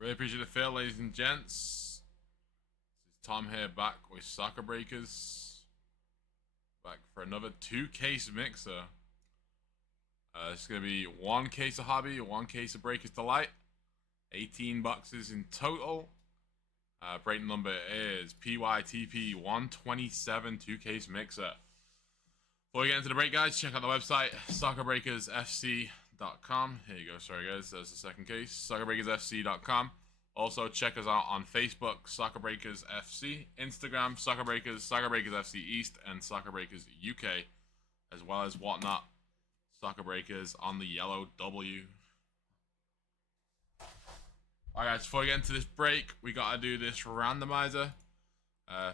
Really appreciate the fill, ladies and gents. This is Tom here, back with Soccer Breakers. Back for another 2-case mixer. This is going to be 1 case of Hobby, 1 case of Breakers Delight. 18 boxes in total. Break number is PYTP127 2-case mixer. Before we get into the break, guys, check out the website, soccerbreakersfc.com. Here you go, sorry guys, there's the second case, soccerbreakersfc.com. Also, check us out on Facebook, Soccer Breakers FC, Instagram, Soccer Breakers, Soccer Breakers FC East, and Soccer Breakers UK, as well as Whatnot, Soccer Breakers on the yellow W. Alright guys, before we get into this break, we gotta do this randomizer.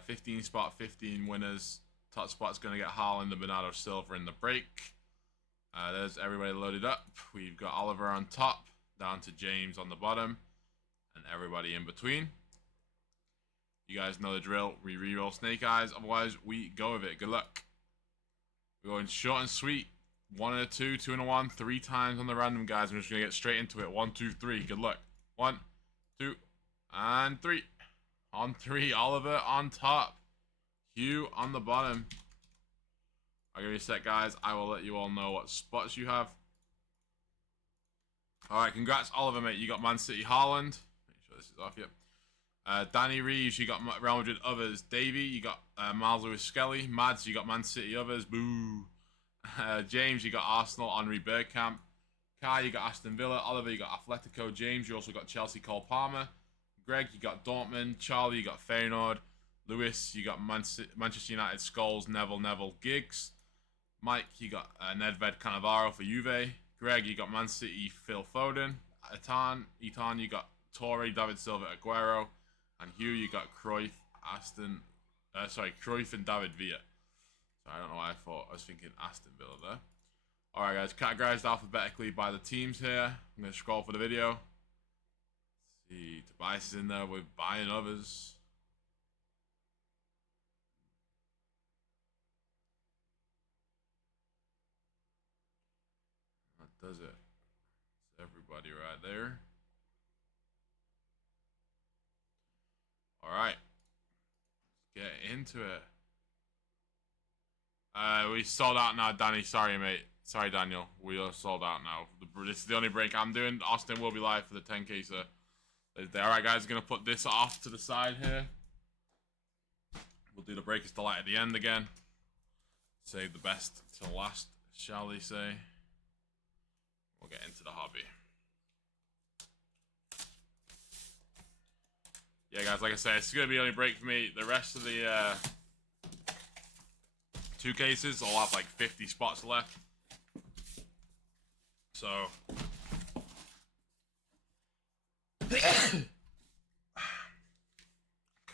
15 spot, 15 winners. Top spot's gonna get Haaland and Bernardo Silva in the break. There's everybody loaded up. We've got Oliver on top, down to James on the bottom, and everybody in between. You guys know the drill. We re-roll snake eyes, otherwise we go with it. Good luck. We're going short and sweet. 1 and a 2, 2 and a 1, 3 times on the random, guys. I'm just gonna get straight into it. 1, 2, 3. Good luck. 1, 2, and 3. On 3, Oliver on top. Hugh on the bottom. I'll give you a sec, guys. I will let you all know what spots you have. Alright, congrats, Oliver, mate. You got Man City Haaland. Make sure this is off, yep. Danny Reeves, you got Real Madrid others. Davey, you got Miles Lewis Skelly. Mads, you got Man City others. Boo. James, you got Arsenal, Henri Bergkamp. Kai, you got Aston Villa. Oliver, you got Atletico. James, you also got Chelsea, Cole Palmer. Greg, you got Dortmund. Charlie, you got Feyenoord. Lewis, you got Manchester United, Scholes, Neville, Giggs. Mike, you got Nedved Cannavaro for Juve. Greg, you got Man City, Phil Foden. Etan, you got Torre, David Silva, Aguero. And Hugh, you got Cruyff, Cruyff and David Villa. So I don't know why I was thinking Aston Villa there. Alright guys, categorized alphabetically by the teams here. I'm going to scroll for the video. Let's see, Tobias is in there with buying others. That does it. It's everybody right there. Alright. Let's get into it. We sold out now, Danny. Sorry, mate. Sorry, Daniel. We are sold out now. This is the only break I'm doing. Austin will be live for the 10-caser. Alright, guys. Going to put this off to the side here. We'll do the Breakers Delight at the end again. Save the best to last, shall we say. We'll get into the hobby. Yeah, guys, like I said, it's going to be the only break for me. The rest of the 2 cases, I'll have like 50 spots left. So,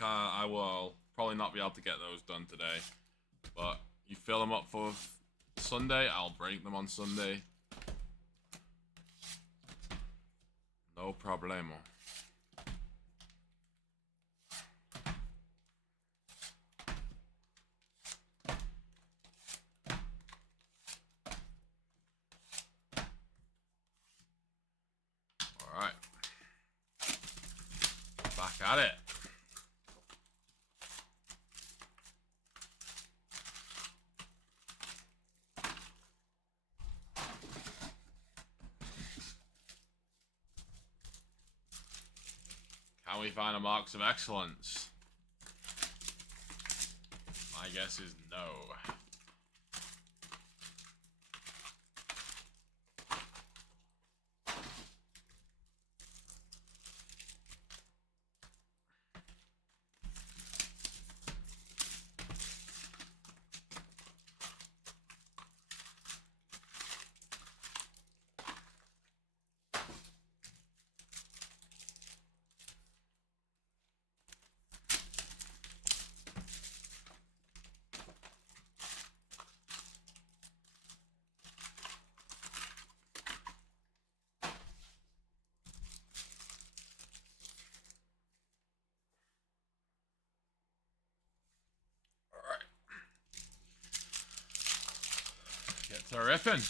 I will probably not be able to get those done today. But you fill them up for Sunday, I'll break them on Sunday. No problemo. Alright. Back at it. Can we find a marks of excellence? My guess is no. Get to ripping.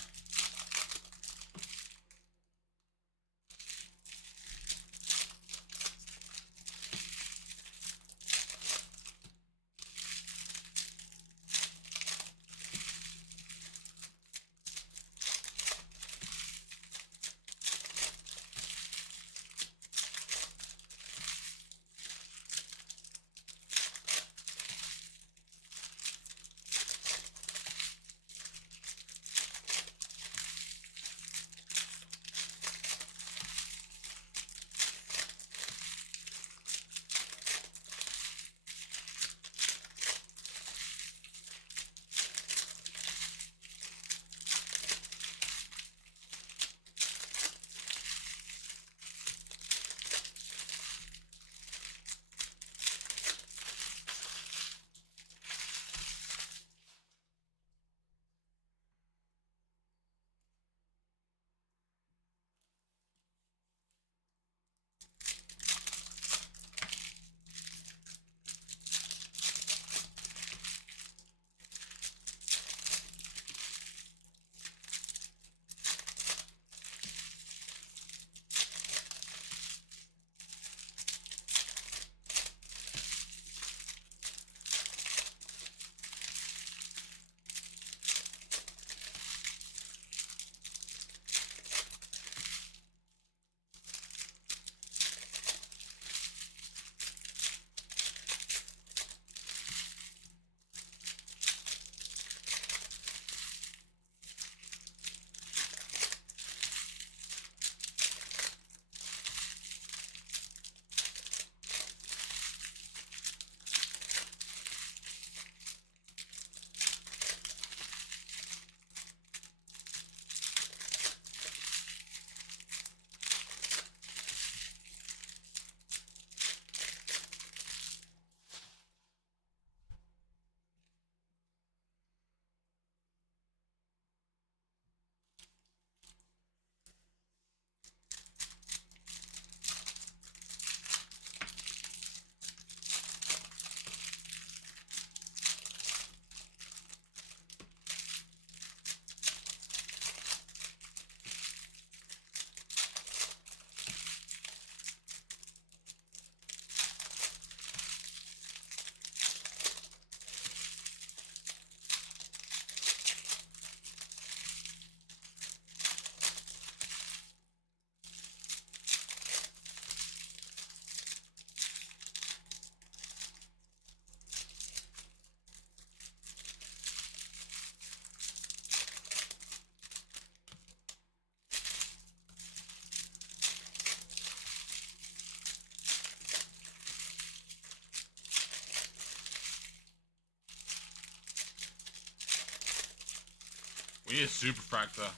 We need a super fractor.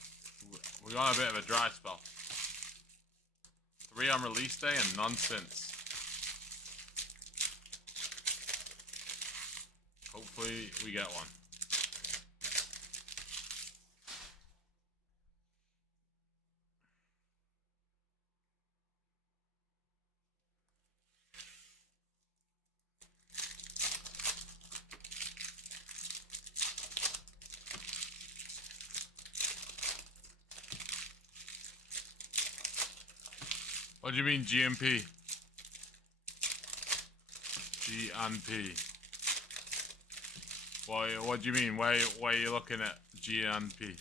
We're on a bit of a dry spell. 3 on release day and none since. Hopefully we get one. What do you mean GMP? GNP. What do you mean? Why are you looking at GNP?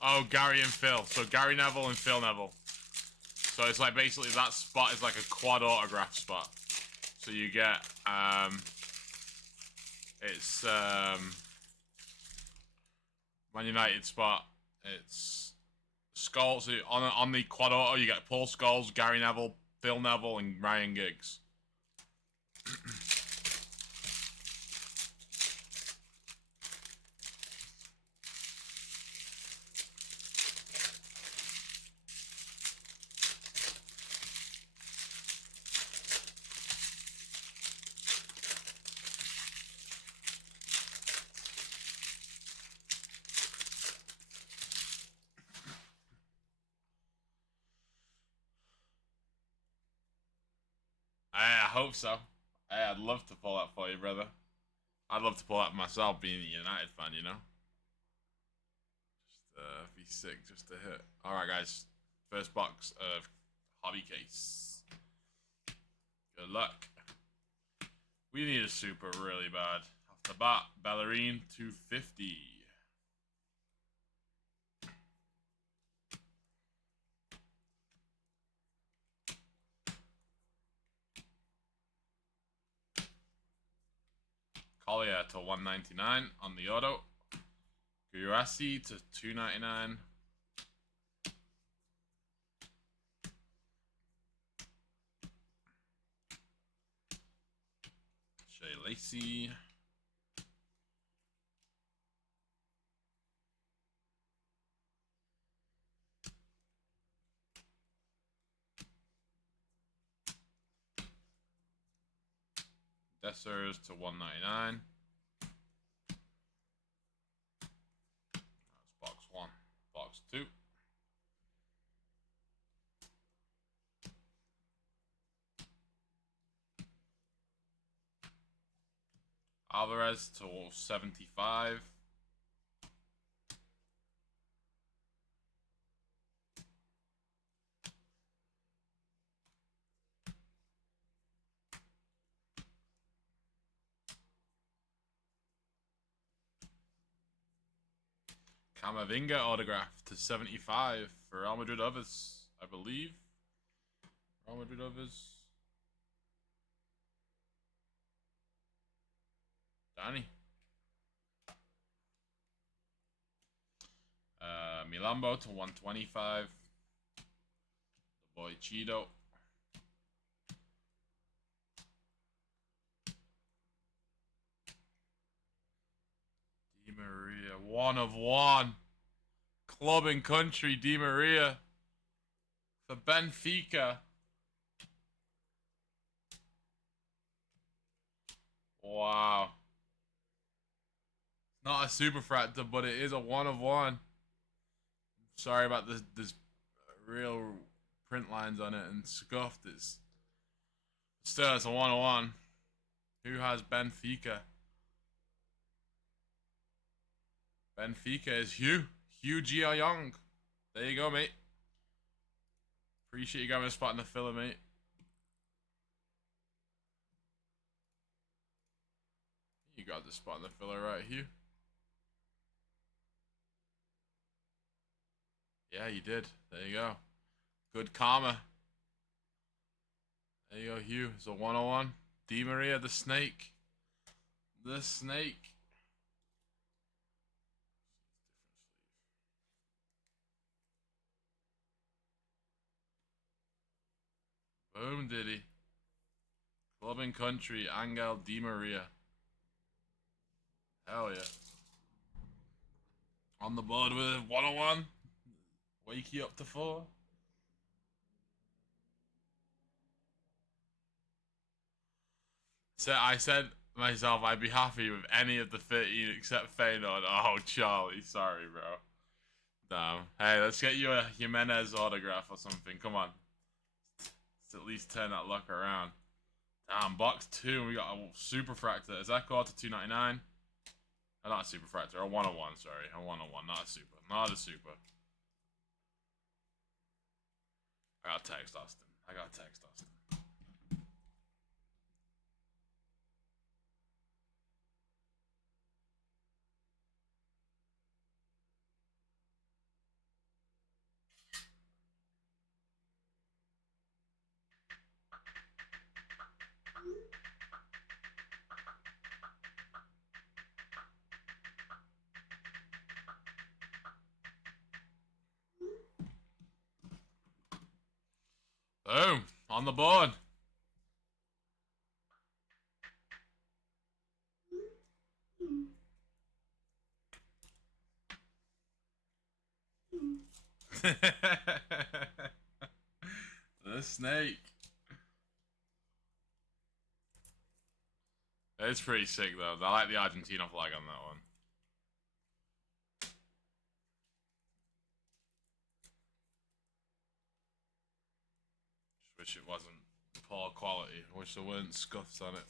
Oh, Gary and Phil. So Gary Neville and Phil Neville. So it's like basically that spot is like a quad autograph spot. So you get it's Man United spot. It's Scholes. So on the quad auto you get Paul Scholes, Gary Neville, Phil Neville, and Ryan Giggs. I hope so. I'd love to pull that for you, brother. I'd love to pull that myself, being a United fan, you know? Just be sick just to hit. Alright, guys. First box of hobby case. Good luck. We need a super really bad. Off the bat, Bellerin 250. Collier to 199 on the auto. Gurasi to 299. Shea Lacey. Dessers to 199. That's box 1. Box 2. Alvarez to 75. Camavinga autograph to 75 for Real Madrid others, I believe. Real Madrid others. Danny. Milambo to 125. The boy Cheeto. Di Maria, 1 of 1. Club and country, Di Maria. For Benfica. Wow. Not a super fractor, but it is a 1 of 1. Sorry about this real print lines on it and scuffed. It's still, it's a 1 of 1. Who has Benfica? Benfica is Hugh Gia Young. There you go, mate. Appreciate you grabbing a spot in the filler, mate. You got the spot in the filler right here. Yeah, you did. There you go. Good karma. There you go, Hugh. It's a 101. Di Maria, the snake. The snake. Boom, Diddy. Club and Country, Angel Di Maria. Hell yeah. On the board with 101. Wake you up to 4. So I said myself I'd be happy with any of the 13 except Feyenoord. Oh, Charlie, sorry, bro. Damn. Hey, let's get you a Jimenez autograph or something. Come on. Let's at least turn that luck around. Damn, box 2. We got a super fractor. Is that quarter 299? Oh, not a super fractor. A 101, sorry. A 101, not a super. Not a super. I gotta text Austin. Boom. On the board. The snake. It's pretty sick though. I like the Argentina flag on that one. Just wish it wasn't poor quality. I wish there weren't scuffs on it.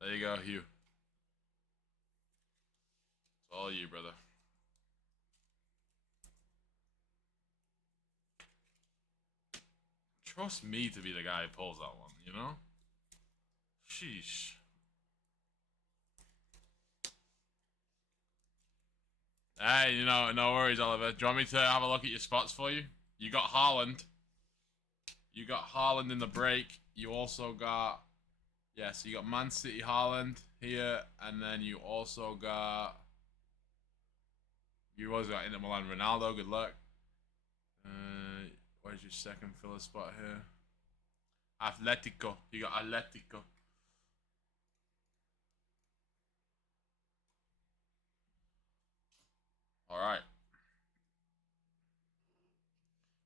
There you go, Hugh. It's all you, brother. Trust me to be the guy who pulls that one, you know? Sheesh. Hey, you know, no worries, Oliver. Do you want me to have a look at your spots for you? You got Haaland. You got Haaland in the break. You also got... Yeah, so you got Man City Haaland here. And then you also got... You also got Inter Milan Ronaldo. Good luck. Where's your second filler spot here? Atletico. You got Atletico. Alright.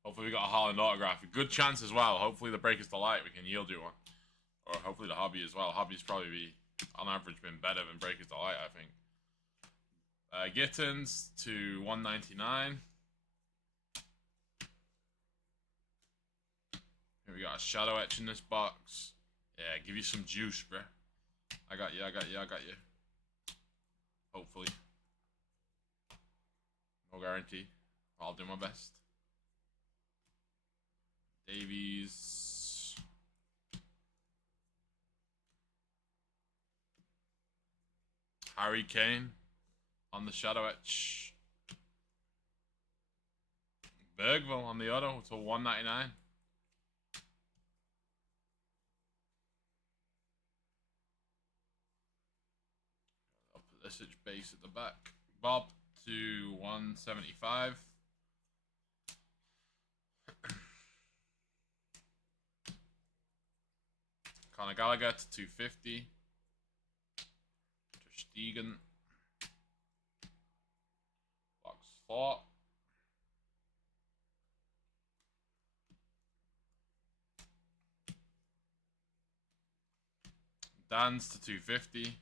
Hopefully we got a Haaland autograph. A good chance as well. Hopefully the break is the light. We can yield you one. Or hopefully the hobby as well. Hobby's probably on average been better than break is the light, I think. Gittins to 199. Here we got a shadow etch in this box. Yeah, give you some juice, bruh. I got you. Hopefully. No guarantee. I'll do my best. Davies. Harry Kane on the shadow etch. Bergville on the auto to 199. I'll put this base at the back. Bob to 175. Conor Gallagher to 250. Ter Stegen. Box 4. Dan's to 250.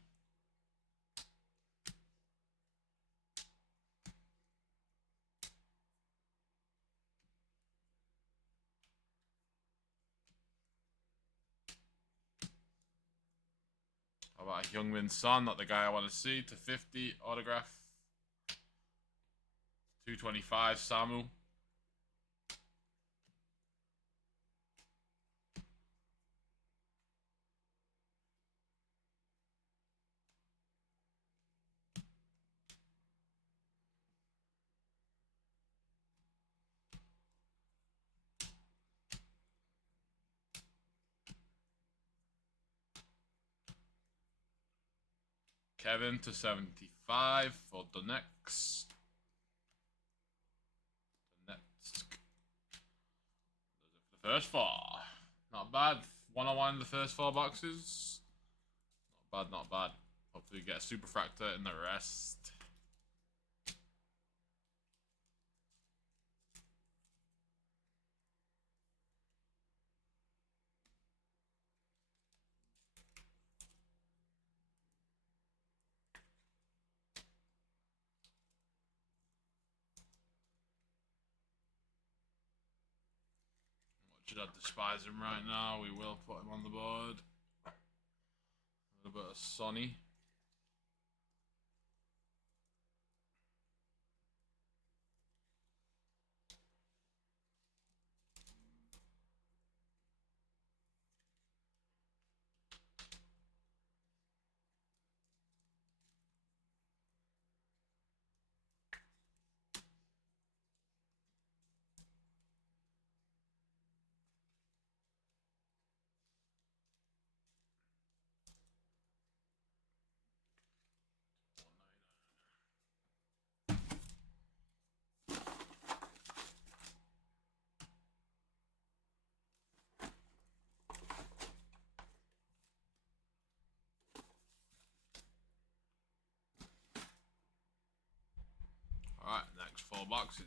How about Heung-min Son, not the guy I want to see, to 50 autograph. 225 Samu. Kevin to 75 for Donetsk. The first 4. Not bad. 101 in the first 4 boxes. Not bad, not bad. Hopefully we get a Superfractor in the rest. Should I despise him right now? We will put him on the board. A little bit of Sonny. Alright, next 4 boxes.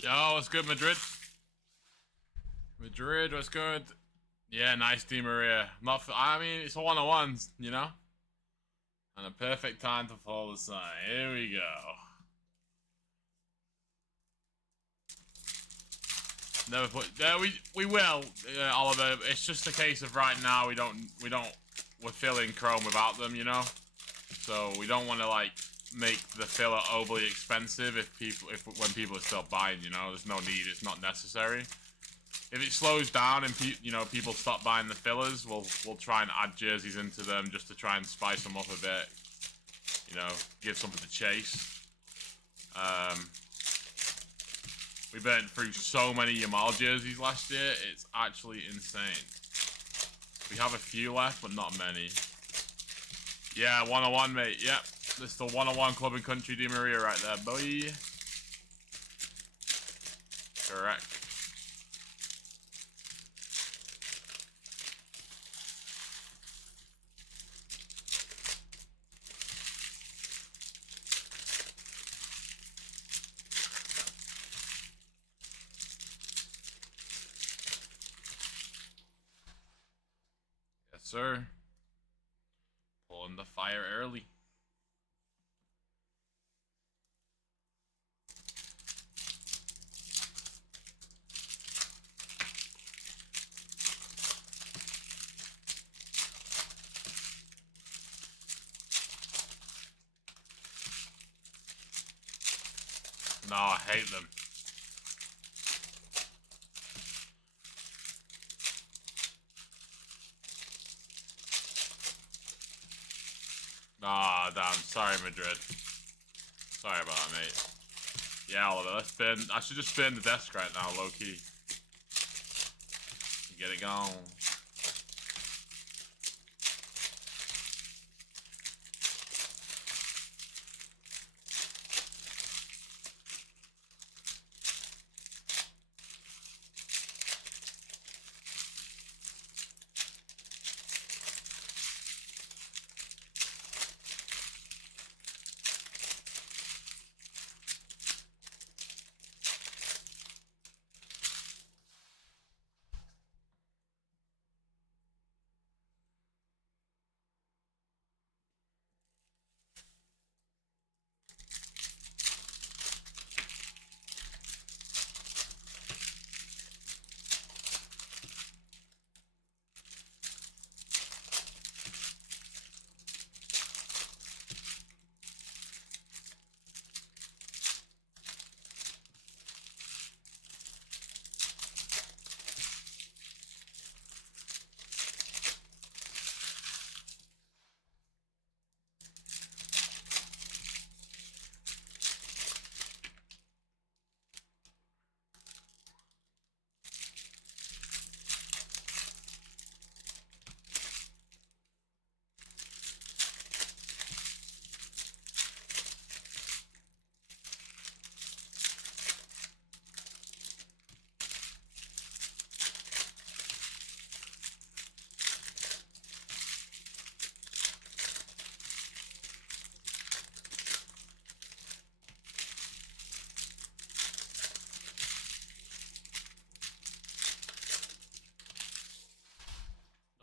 Yo, what's good, Madrid? Madrid, what's good? Yeah, nice Di Maria. I mean, it's a 101s, you know? And a perfect time to fall the sign. Here we go. Never put. We will, Oliver. It's just a case of right now we're filling Chrome without them, you know. So we don't want to like make the filler overly expensive when people are still buying, you know. There's no need. It's not necessary. If it slows down and people stop buying the fillers, we'll try and add jerseys into them just to try and spice them up a bit. You know, give something to chase. We burnt through so many Yamal jerseys last year, it's actually insane. We have a few left, but not many. Yeah, 101, mate. Yep. This is the 101 Club and Country Di Maria right there, boy. Correct. Yes, sir. Pulling the fire early. No, I hate them. Ah, damn. Sorry, Madrid. Sorry about that, mate. Yeah, Oliver, let's spin. I should just spin the desk right now, low-key. Get it going.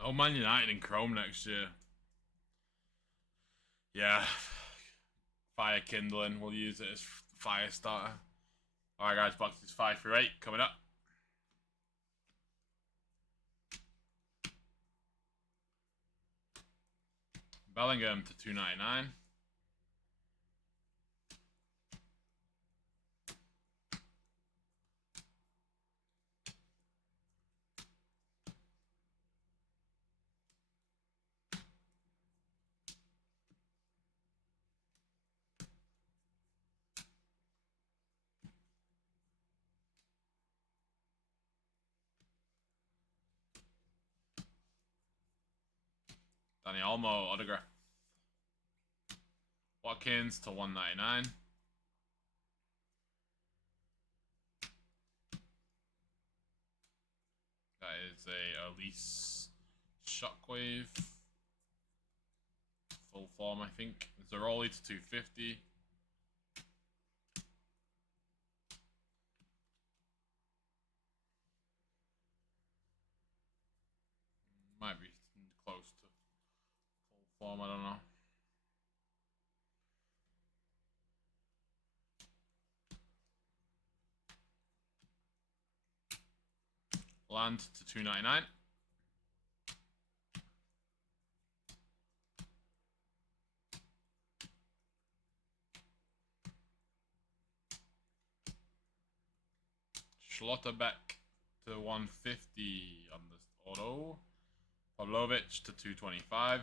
Oh, Man United in Chrome next year. Yeah. Fire kindling. We'll use it as fire starter. Alright, guys. Boxes 5 through 8 coming up. Bellingham to 299. Danny Olmo autograph. Watkins to 199. That is a Elise Shockwave. Full form, I think. Zaroli to 250. Might be close to full form, I don't know. Land to 299. Schlotterbeck to 150 on this auto. Pavlovic to 225.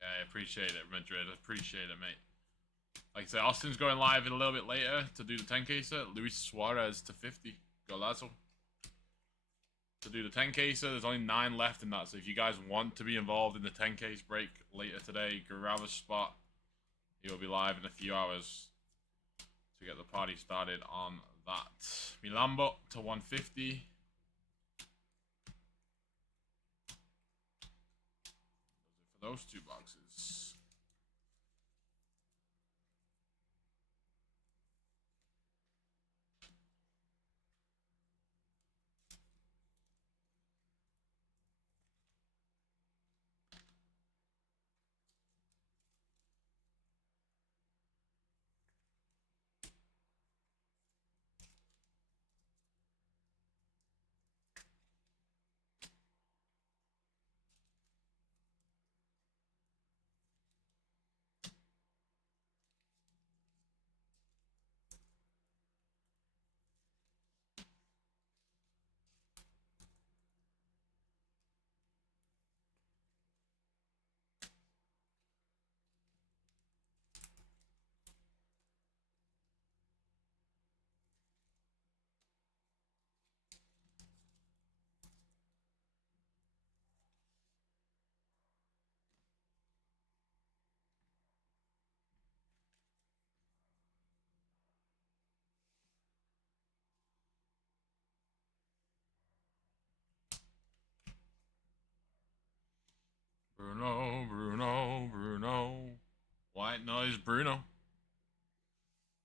Yeah, I appreciate it, Madrid. I appreciate it, mate. Like I said, Austin's going live a little bit later to do the 10-caser. Luis Suarez to 50. Golazo. To do the 10-caser, there's only 9 left in that. So if you guys want to be involved in the 10-case break later today, grab a spot. He will be live in a few hours to get the party started on that. Milambo to 150. For those 2 boxes. is Bruno.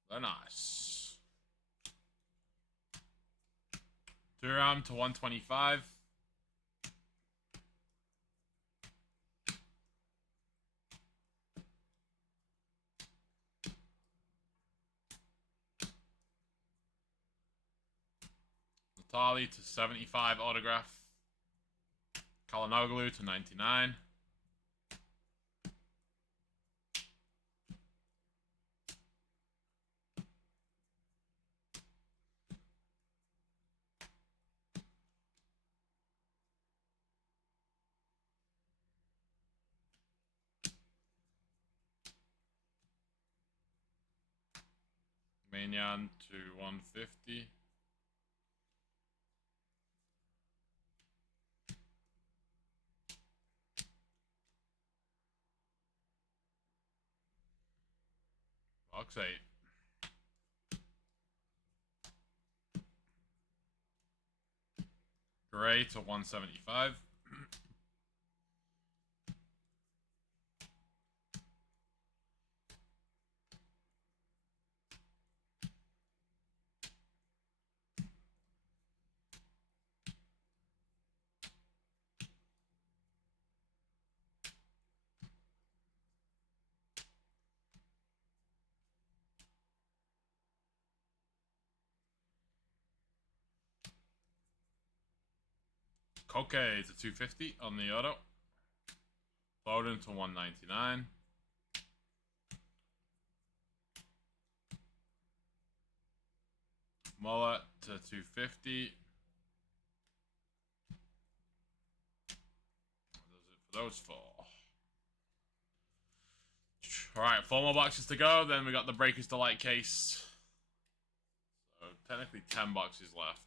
They're nice. Thuram to 125. Natali to 75 autograph. Kalinoglu to 99. Maignan to 150. Box 8. Gray to 175. Koke to 250 on the auto. Foden to 199. Mullet to 250. What does it for those four? Alright, 4 more boxes to go. Then we got the Breakers Delight case. So technically 10 boxes left.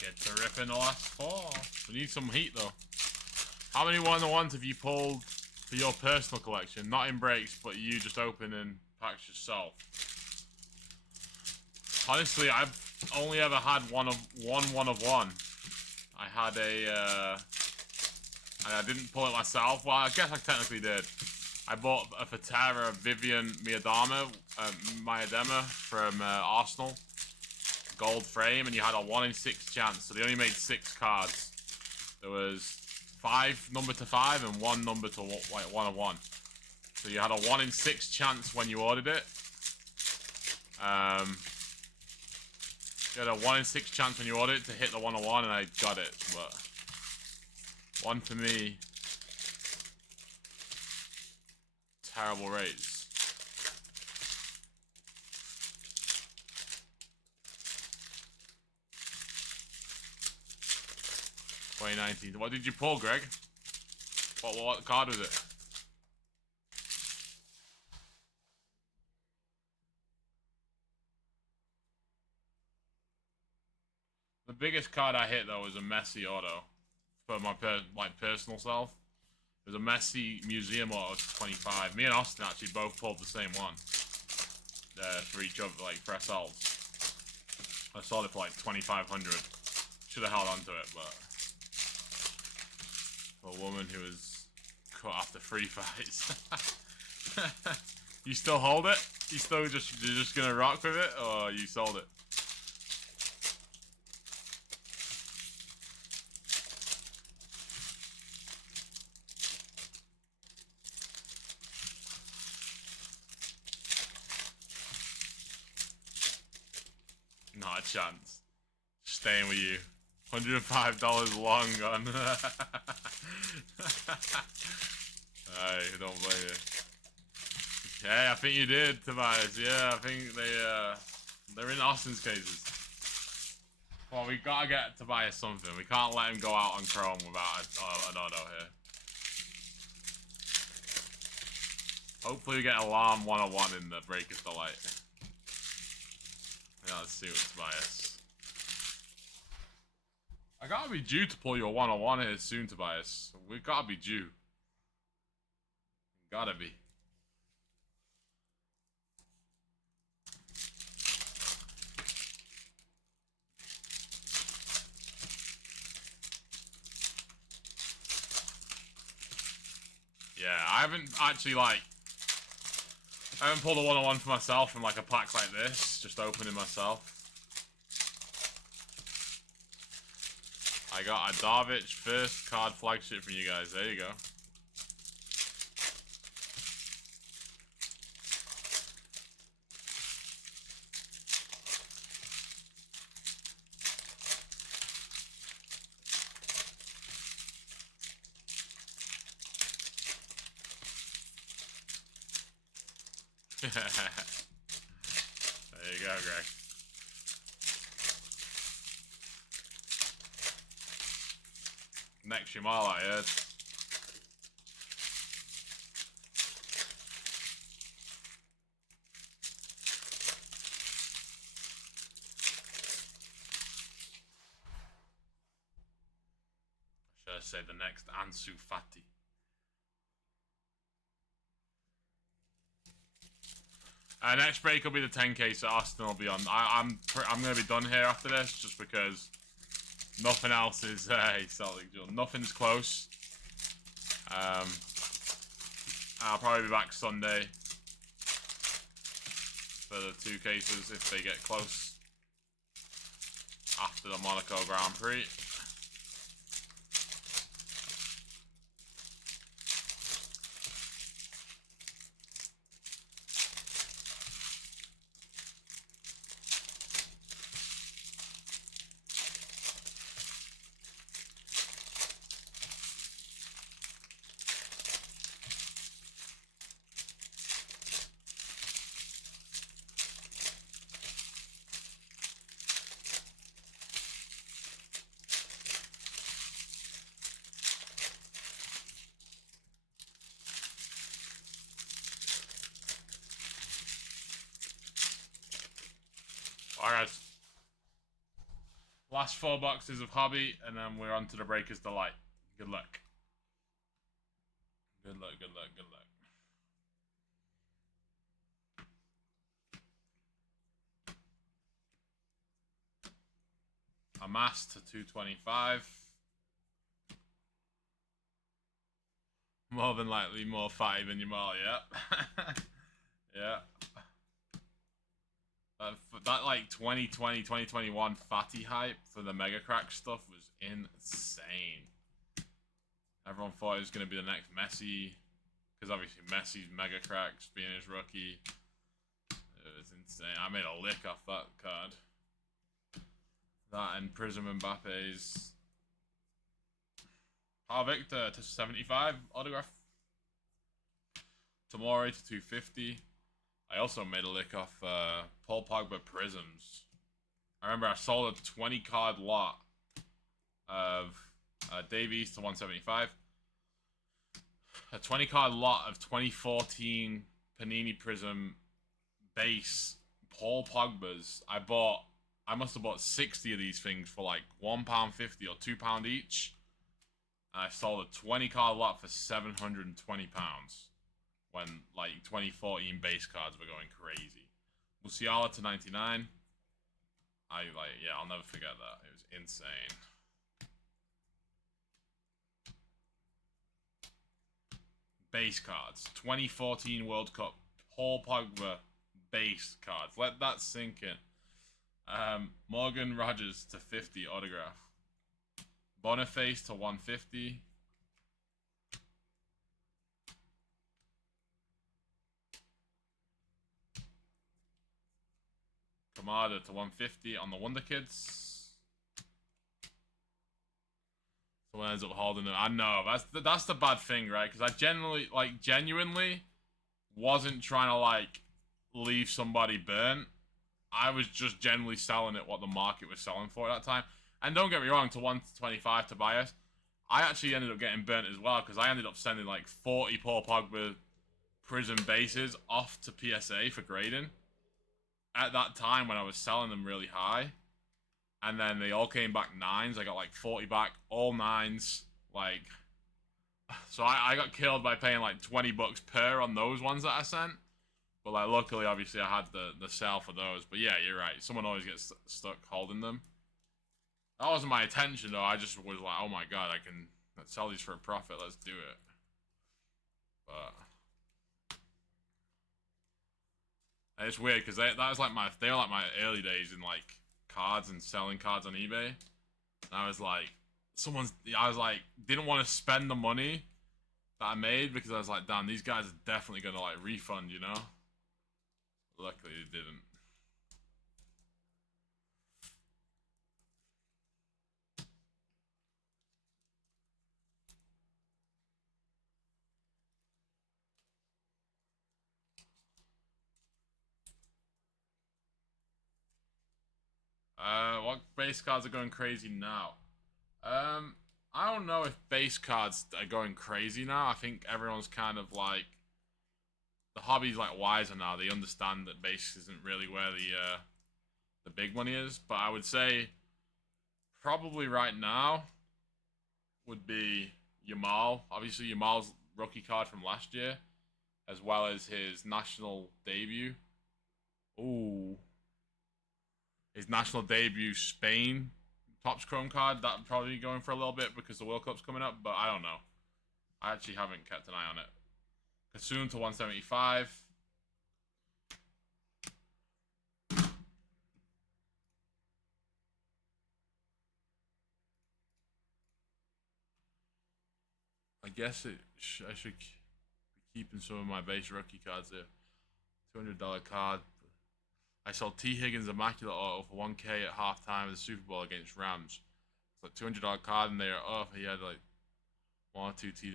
Get to ripping the last 4. We need some heat though. How many 1-on-1s have you pulled for your personal collection? Not in breaks, but you just open and packs yourself. Honestly, I've only ever had one of one. I had a I didn't pull it myself. Well, I guess I technically did. I bought a Fatera Vivian Miedema from Arsenal. Gold frame, and you had a 1 in 6 chance, so they only made 6 cards. There was 5 number to 5 and 1 number to like 1 of 1. So you had a 1 in 6 chance when you ordered it. You had a 1 in 6 chance when you ordered it to hit the 101, and I got it, but one for me. Terrible rates. $2019. What did you pull, Greg? What card was it? The biggest card I hit though was a Messi auto for my personal self. It was a Messi museum auto 25. Me and Austin actually both pulled the same one for each other, like for ourselves. I sold it for like 2,500. Should have held on to it, but for a woman who was cut after 3 fights. You still hold it? You're just gonna rock with it, or you sold it? Not a chance. Staying with you. $105 long gone. Hey, don't blame you. Okay, I think you did, Tobias. Yeah, I think they're in Austin's cases. Well, we gotta get Tobias something. We can't let him go out on Chrome without an auto here. Hopefully we get Alarm 101 in the Break is Delight. Yeah, let's see what's Tobias. I gotta be due to pull your 101 here soon, Tobias. We gotta be due. Gotta be. Yeah, I haven't actually I haven't pulled a 101 for myself from like a pack like this, just opening myself. I got a Darvic first card flagship from you guys. There you go. There you go, Greg. Next Jamal, I heard. Should I say the next Ansu Fati? Next break will be the 10k, so Austin will be on. I'm gonna be done here after this, just because nothing else is Celtic Duel. Nothing's close. I'll probably be back Sunday for the 2 cases if they get close after the Monaco Grand Prix. Alright. Last 4 boxes of Hobby, and then we're on to the Breaker's Delight. Good luck. Good luck, good luck, good luck. Amass to 225. More than likely more fatty than Yamal, yeah. Yeah. That like 2020, 2021 fatty hype for the Mega Crack stuff was insane. Everyone thought it was going to be the next Messi. Because obviously Messi's mega cracks being his rookie. It was insane. I made a lick off that card. That and Prism Mbappe's Victor to 75 autograph. Tomori to 250. I also made a lick off Paul Pogba Prisms. I remember I sold a 20 card lot of Davies to 175. A 20 card lot of 2014 Panini Prism base Paul Pogba's. I must have bought 60 of these things for like £1.50 or £2 each. And I sold a 20 card lot for £720 when like 2014 base cards were going crazy. Musiala to 99. I'll never forget that. It was insane. Base cards. 2014 World Cup Paul Pogba base cards. Let that sink in. Morgan Rogers to 50 autograph. Boniface to 150. Kamada to 150 on the Wonder Kids. Someone ends up holding them. I know, that's the bad thing, right? Because I genuinely wasn't trying to leave somebody burnt. I was just generally selling it what the market was selling for at that time. And don't get me wrong, to 125 Tobias, I actually ended up getting burnt as well because I ended up sending like 40 Paul Pogba Prism bases off to PSA for grading at that time when I was selling them really high. And then they all came back 9s. I got like 40 back, all 9s. So I got killed by paying like 20 bucks per on those ones that I sent. But luckily, obviously, I had the sale for those. But yeah, you're right. Someone always gets stuck holding them. That wasn't my intention, though. I just was like, oh my god, let's sell these for a profit. Let's do it. But and it's weird because they were like my early days in cards and selling cards on eBay. And I was like, didn't want to spend the money that I made because I was like, damn, these guys are definitely gonna refund, you know. Luckily, they didn't. What base cards are going crazy now? I don't know if base cards are going crazy now. I think everyone's kind of the hobby's wiser now. They understand that base isn't really where the big money is. But I would say probably right now would be Yamal. Obviously, Yamal's rookie card from last year, as well as his national debut. Ooh. His national debut Spain Topps Chrome card. That would probably be going for a little bit because the World Cup's coming up, but I don't know. I actually haven't kept an eye on it. Kassoum to 175. I guess I should be keeping some of my base rookie cards there. $200 card. I sold T. Higgins Immaculate Auto for 1K at halftime of the Super Bowl against Rams. It's $200 card, and they are off. He had 1 or 2 T.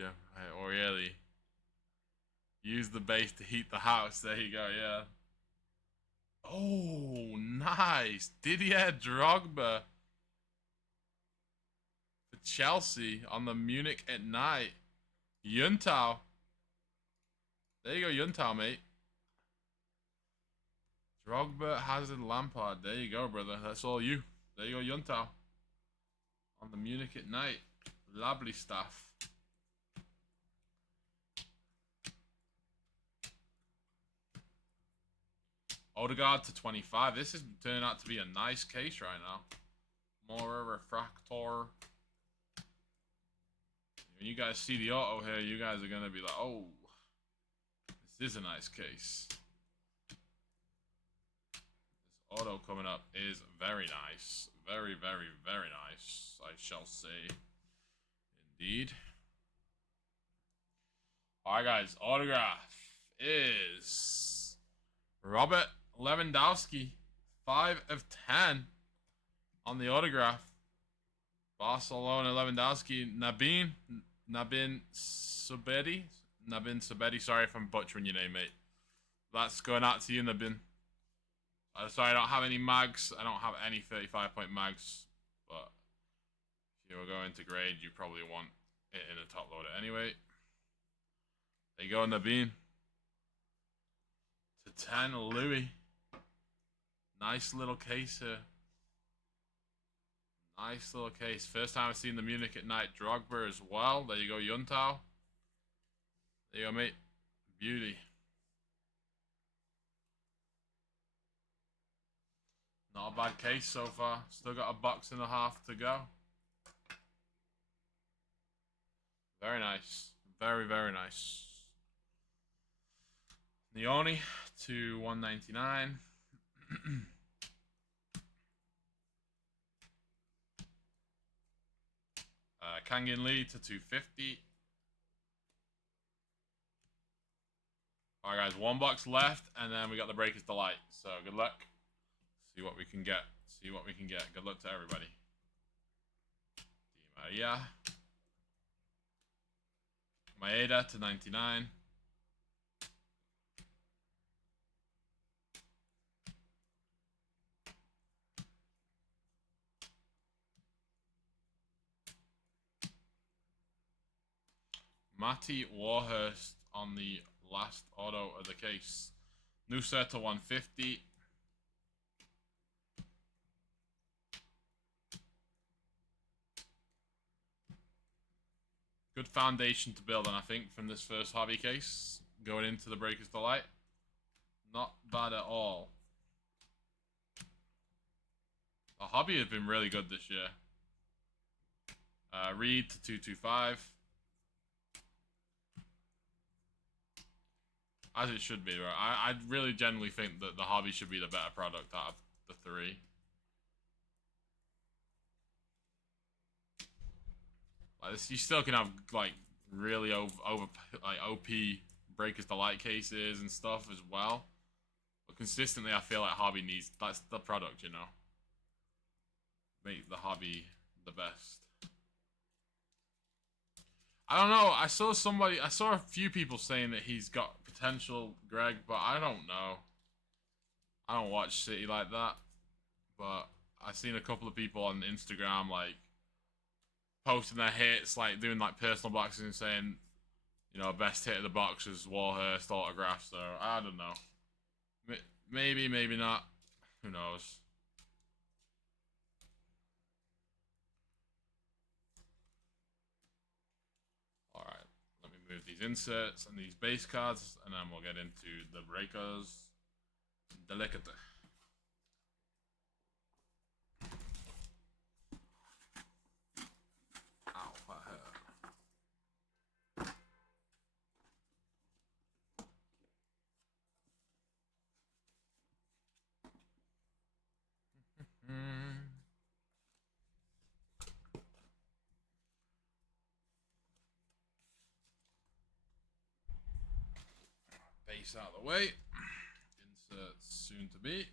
Or really, use the base to heat the house. There you go. Yeah. Oh, nice. Didier Drogba for Chelsea on the Munich at night. Yuntao. There you go, Yuntao, mate. Drogba, Hazard, Lampard. There you go, brother. That's all you. There you go, Yuntao. On the Munich at night. Lovely stuff. Odegaard to 25. This is turning out to be a nice case right now. More refractor. When you guys see the auto here, you guys are going to be like, oh, this is a nice case. Auto coming up is very nice. Very, very, very nice, I shall say. Indeed. Alright, guys. Autograph is Robert Lewandowski. 5 of 10 on the autograph. Barcelona Lewandowski. Nabin Sabedi. Sorry if I'm butchering your name, mate. That's going out to you, Nabin. Sorry, I don't have any mags. I don't have any 35-point mags. But if you were going to grade, you probably want it in a top loader anyway. There you go, Nabin. To 10, Louis. Nice little case here. Nice little case. First time I've seen the Munich at night. Drogba as well. There you go, Yuntao. There you go, mate. Beauty. Not a bad case so far. Still got a box and a half to go. Very nice. Very, very nice. Neoni to 199. Kangin Lee to 250. Alright, guys, 1 box left, and then we got the Breaker's Delight. So good luck. See what we can get. See what we can get. Good luck to everybody. Di Maria. Maeda to 99. Matty Warhurst on the last auto of the case. Noosa to 150. Good foundation to build on, I think, from this first hobby case. Going into the Breaker's Delight. Not bad at all. The hobby has been really good this year. Reed to 225. As it should be, right? I really generally think that the hobby should be the better product out of the 3. Like this, you still can have like really over like OP Breaker's Delight cases and stuff as well. But consistently, I feel like hobby needs, that's the product, you know. Make the hobby the best. I don't know. I saw a few people saying that he's got potential, Greg, but I don't know. I don't watch City like that. But I've seen a couple of people on Instagram, like, posting their hits, like, doing, like, personal boxes and saying, you know, best hit of the box is Warhurst autograph, so I don't know. Maybe, maybe not. Who knows? Move these inserts and these base cards, and then we'll get into the Breakers Delicate. Ow, that hurt. Base out of the way. Inserts soon to be.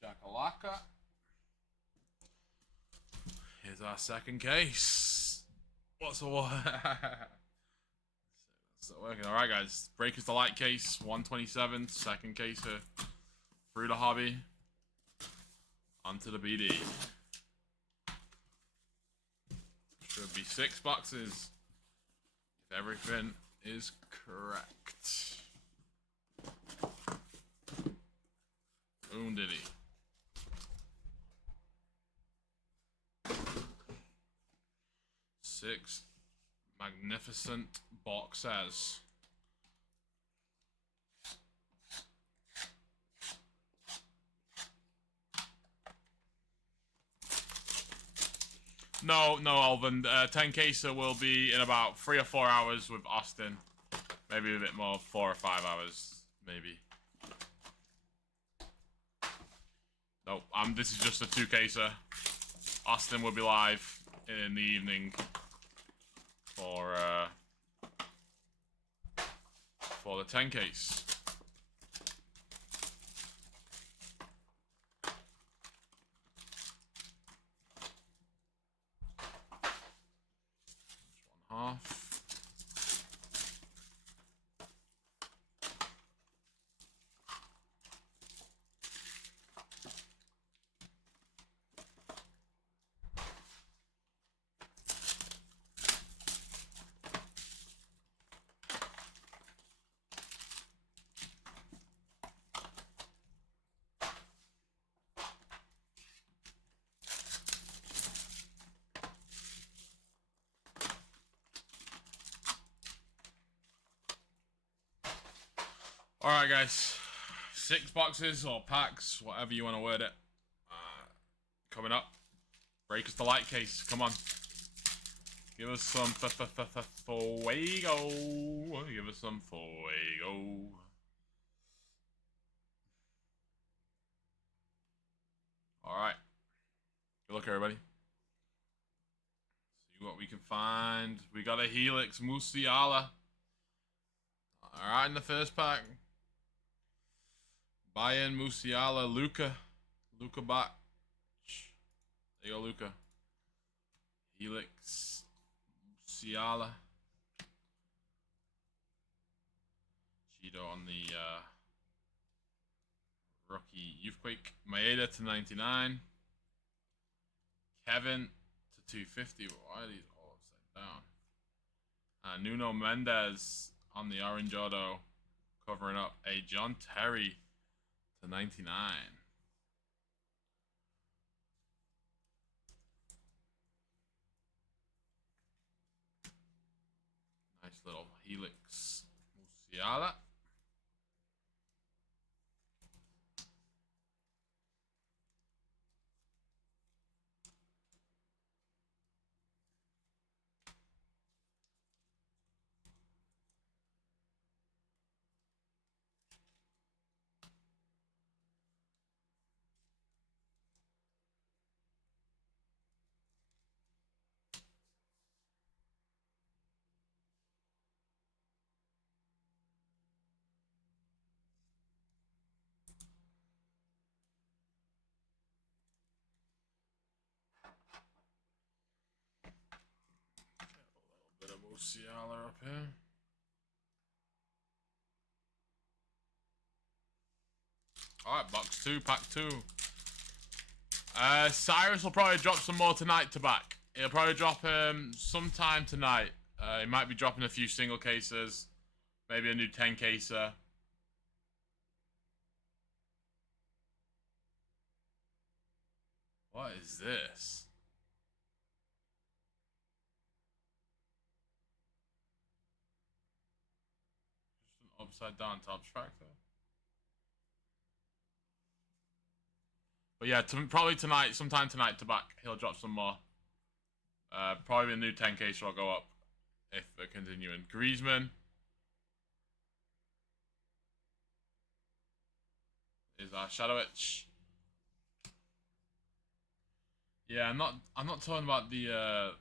Shakalaka. Here's our second case. What's the one? That's working. Alright, guys. Breaker's Delight case 127. Second case here. Through the hobby. Onto the BD. Should be 6 boxes. If everything is correct. Boom diddy. Six magnificent boxes. No, Alvin. 10 caser will be in about 3 or 4 hours with Austin. Maybe a bit more, 4 or 5 hours, maybe. Nope, this is just a 2 caser. Austin will be live in the evening for for the 10 case. One half. Alright guys, 6 boxes or packs, whatever you want to word it, coming up. Break us the light case, come on. Give us some fuego. Give us some fuego. Alright. Good luck everybody. See what we can find. We got a Helix Musiala. Alright, in the first pack. Bayern Musiala, Luca back. There you go, Luca. Helix Musiala. Cheeto on the rookie Youthquake. Maeda to 99. Kevin to 250. Why are these all upside down? Nuno Mendes on the orange auto, covering up a John Terry to 99. Nice little Helix Musiala. Musiala up here. Alright, box 2, pack 2. Cyrus will probably drop some more tonight to back. He'll probably drop sometime tonight. He might be dropping a few single cases. Maybe a new 10 caser. What is this? Just an upside down top tractor. But yeah, probably tonight, sometime tonight to back, he'll drop some more. Probably a new 10 caser will go up if they're continuing. Griezmann is our shadow itch. Yeah, I'm not talking about the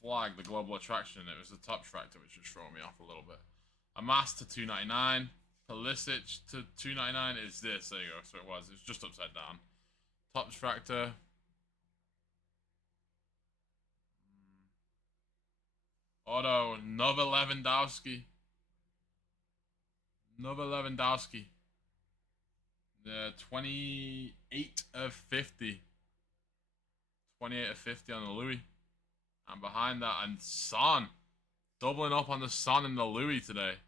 flag, the global attraction. It was the top tractor which was throwing me off a little bit. Amass to 299. Pulisic to 299 is this. There you go. So it was just upside down. Top tractor. Auto Nova Lewandowski. The 28 of 50. 28 of 50 on the Louis. And behind that, and Son. Doubling up on the Son and the Louis today.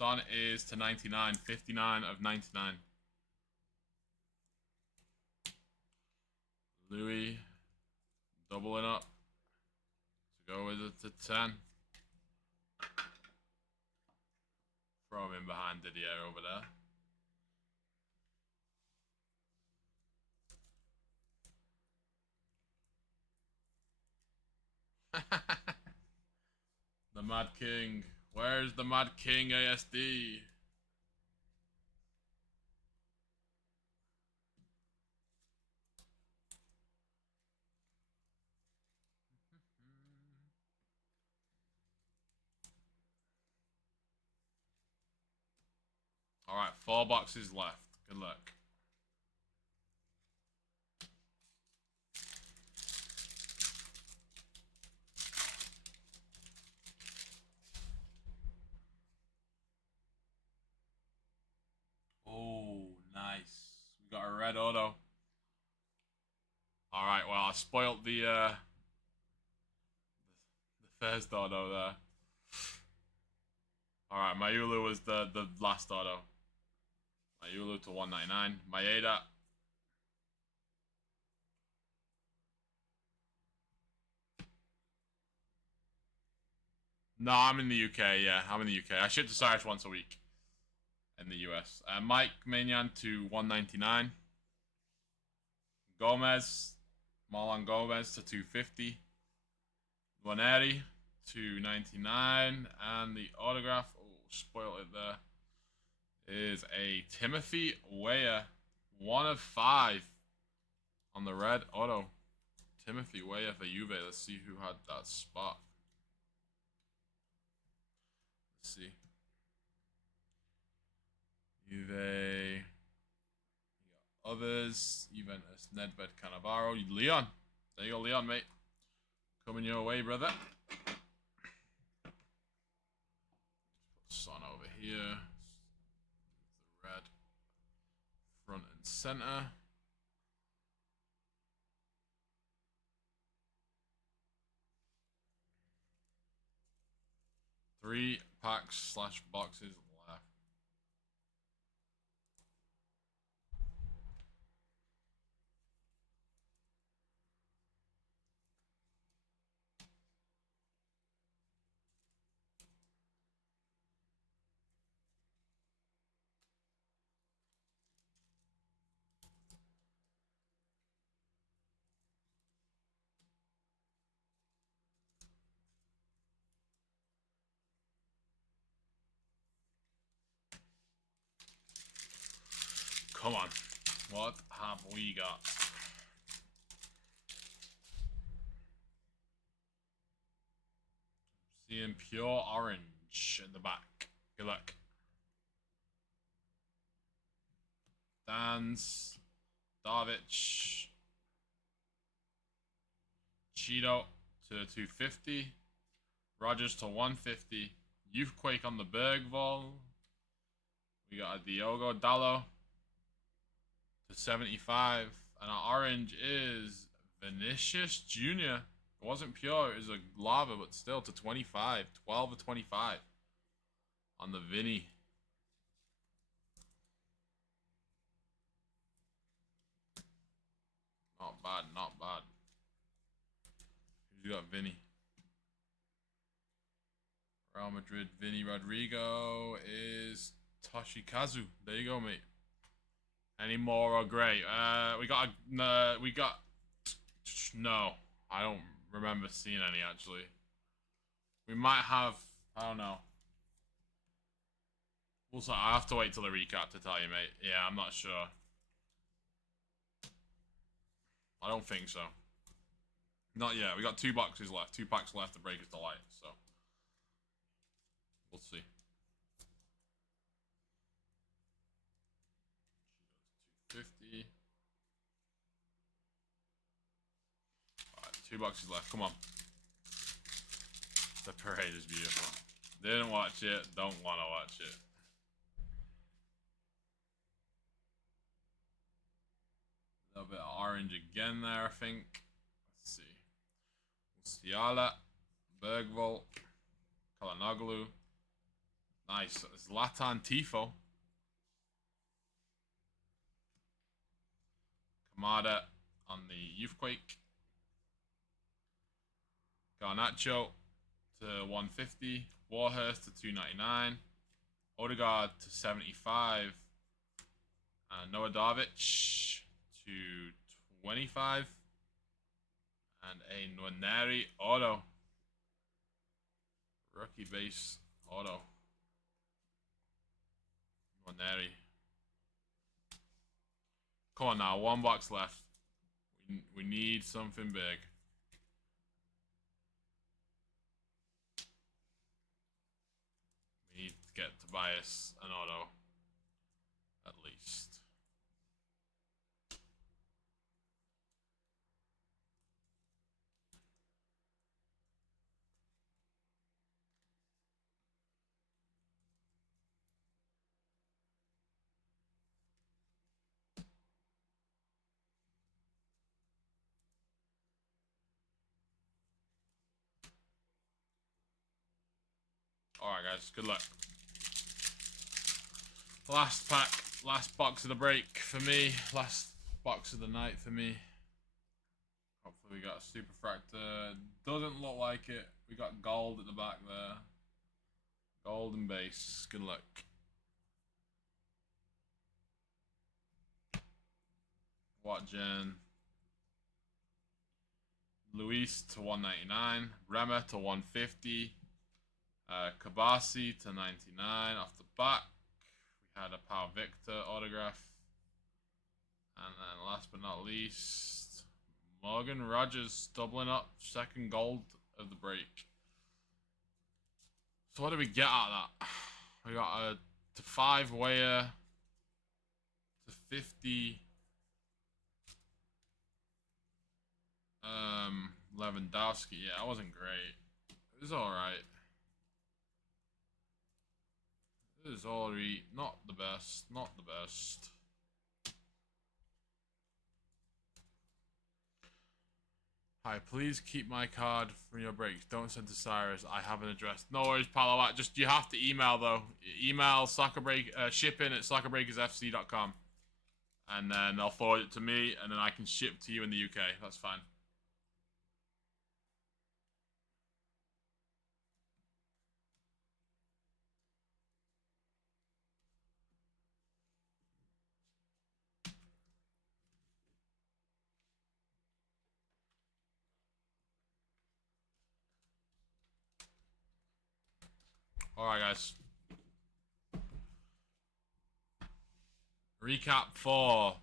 Son is to 99. 59 of 99. Louis doubling up to go with it to 10. Throw him in behind Didier over there. The Mad King. Where's the Mad King ASD? All right, 4 boxes left. Good luck. Oh, nice. We got a red auto. All right, well, I spoiled the first auto there. All right, Mayulu was the last auto. Mayulu to 199. Maeda. No, I'm in the UK. Yeah, I'm in the UK. I ship to Cyrus once a week in the US. Mike Maignan to 199. Gomez. Marlon Gomez to 250. Waneri to 99. And the autograph, oh, spoiled it there, is a Timothy Weah. 1 of 5 on the red auto. Timothy Weah for Juve. Let's see who had that spot. Let's see. Juve. Others. Juventus. Nedved Cannavaro. Leon. There you go, Leon, mate. Coming your way, brother. Put Son over here. The red. Front and center. Three packs / boxes left. Come on. What have we got? Seeing pure orange in the back. Good luck. Dan's. Darvic. Cheeto to 250. Rogers to 150. Youthquake on the Bergvall. We got a Diogo Dallo to 75. And our orange is Vinicius Jr. It wasn't pure, it was a lava, but still to 25. 12 of 25 on the Vinny. Not bad, not bad. Who's got Vinny? Real Madrid, Vinny Rodrigo is Toshikazu. There you go, mate. Any more or great? We got no. I don't remember seeing any actually. We might have. I don't know. Also, I have to wait till the recap to tell you, mate. Yeah, I'm not sure. I don't think so. Not yet. We got 2 boxes left. 2 packs left to break us to light. So we'll see. 250. Alright, 2 boxes left. Come on. The parade is beautiful. Didn't watch it. Don't want to watch it. A little bit of orange again there, I think. Let's see. Musiala, Bergvall, Kalanoglu. Nice. Zlatan Tifo. Kamada on the Youthquake. Garnacho to 150. Warhurst to 299. Odegaard to 75. Noah Darvic to 25. And a Nwaneri auto. Rookie base auto. Nwaneri. Come on now, 1 box left. We need something big. We need to get Tobias an auto. Alright, guys. Good luck. Last pack. Last box of the break for me. Last box of the night for me. Hopefully we got a super fractor. Doesn't look like it. We got gold at the back there. Golden base. Good luck. What gen? Luis to 199. Bremer to 150. Kabasi to 99 off the back. We had a Pau Victor autograph. And then last but not least, Morgan Rogers doubling up. Second gold of the break. So what do we get out of that? We got a to 5 Weyer to 50 Lewandowski. Yeah, that wasn't great. It was alright. It was alright. Not the best. Not the best. Hi, please keep my card from your breaks. Don't send to Cyrus. I have an address. No worries, Palo. Just you have to email though. Email shipping at soccerbreakersfc.com, and then they'll forward it to me, and then I can ship to you in the UK. That's fine. Alright, guys. Recap for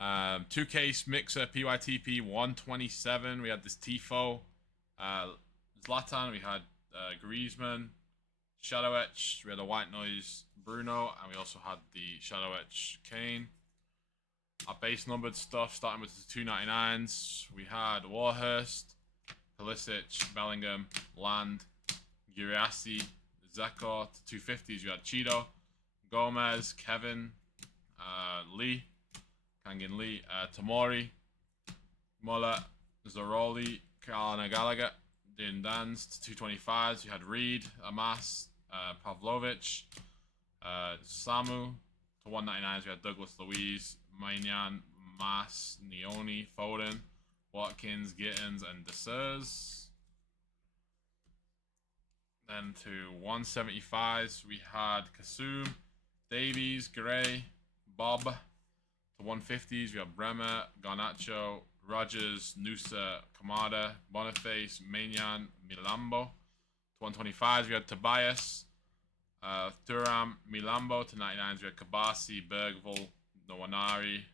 2K Mixer PYTP 127. We had this Tifo. Zlatan. We had Griezmann. Shadow Etch. We had a White Noise Bruno. And we also had the Shadow Etch Kane. Our base numbered stuff, starting with the 299s. We had Warhurst, Pulisic, Bellingham, Land, Giriassi, Zeko. To 250s, we had Cheeto, Gomez, Kevin, Lee, Kangin Lee, Tamori, Muller, Zaroli, Kalana Gallagher, Din Dans. To 225s, we had Reed, Amas, Pavlovic, Samu. To 199s, we had Douglas Luiz, Maignan, Mas, Neoni, Foden, Watkins, Gittins, and Desers. Then to 175s, we had Kasum, Davies, Gray, Bob. To 150s, we have Bremer, Garnacho, Rogers, Nusa, Kamada, Boniface, Maignan, Milambo. To 125s, we had Tobias, Thuram, Milambo. To 99s, we had Kabasi, Bergville, Nwaneri,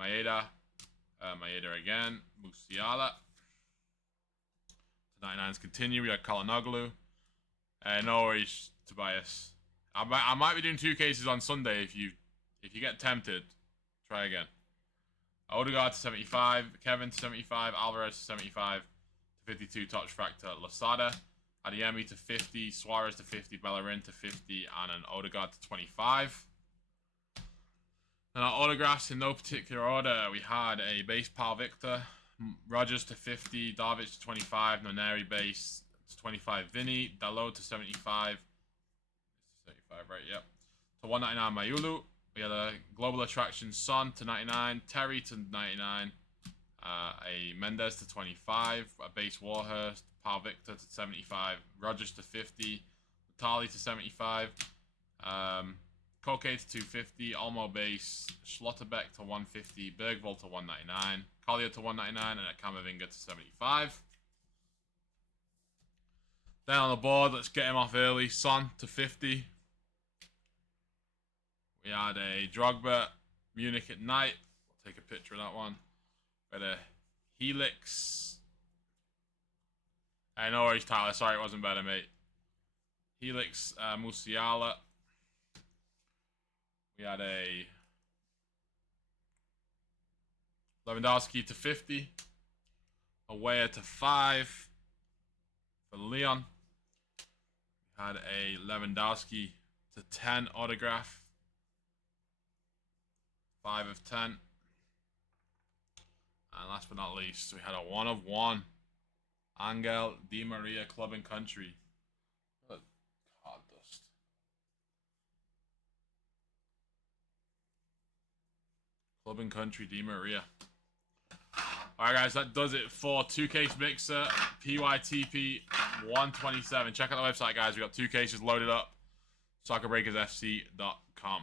Maeda, Maeda again, Musiala. To 99s continue, we had Kalanoglu. No worries, Tobias. I might be doing 2 cases on Sunday if you get tempted. Try again. Odegaard to 75, Kevin to 75, Alvarez to 75, to 52 touch fractor Losada, Adeyemi to 50, Suarez to 50, Bellerin to 50, and an Odegaard to 25. And our autographs in no particular order, we had a base Pau Victor, Rogers to 50, Darvic to 25, Nwaneri base to 25, Vinny, Dalot to 75, 75 right, yep, to 199 Mayulu. We had a Global Attraction Son to 99, Terry to 99, a Mendes to 25, a base Warhurst, Pau Victor to 75, Rogers to 50, Vitali to 75, Koke to 250, Olmo base, Schlotterbeck to 150, Bergvall to 199, Collier to 199, and a Camavinga to 75. Then on the board, let's get him off early. Son to 50. We had a Drogba, Munich at night. We'll take a picture of that one. We had a Helix. I know worries, Tyler. Sorry, it wasn't better, mate. Helix, Musiala. We had a Lewandowski to 50. A Weyer to 5 for Leon. We had a Lewandowski to 10 autograph. 5 of 10. And last but not least, we had a 1 of 1. Angel Di Maria Club and Country. Club and Country Di Maria. Alright guys, that does it for 2-case mixer PYTP 127. Check out the website guys, we got 2 cases loaded up. SoccerBreakersFC.com.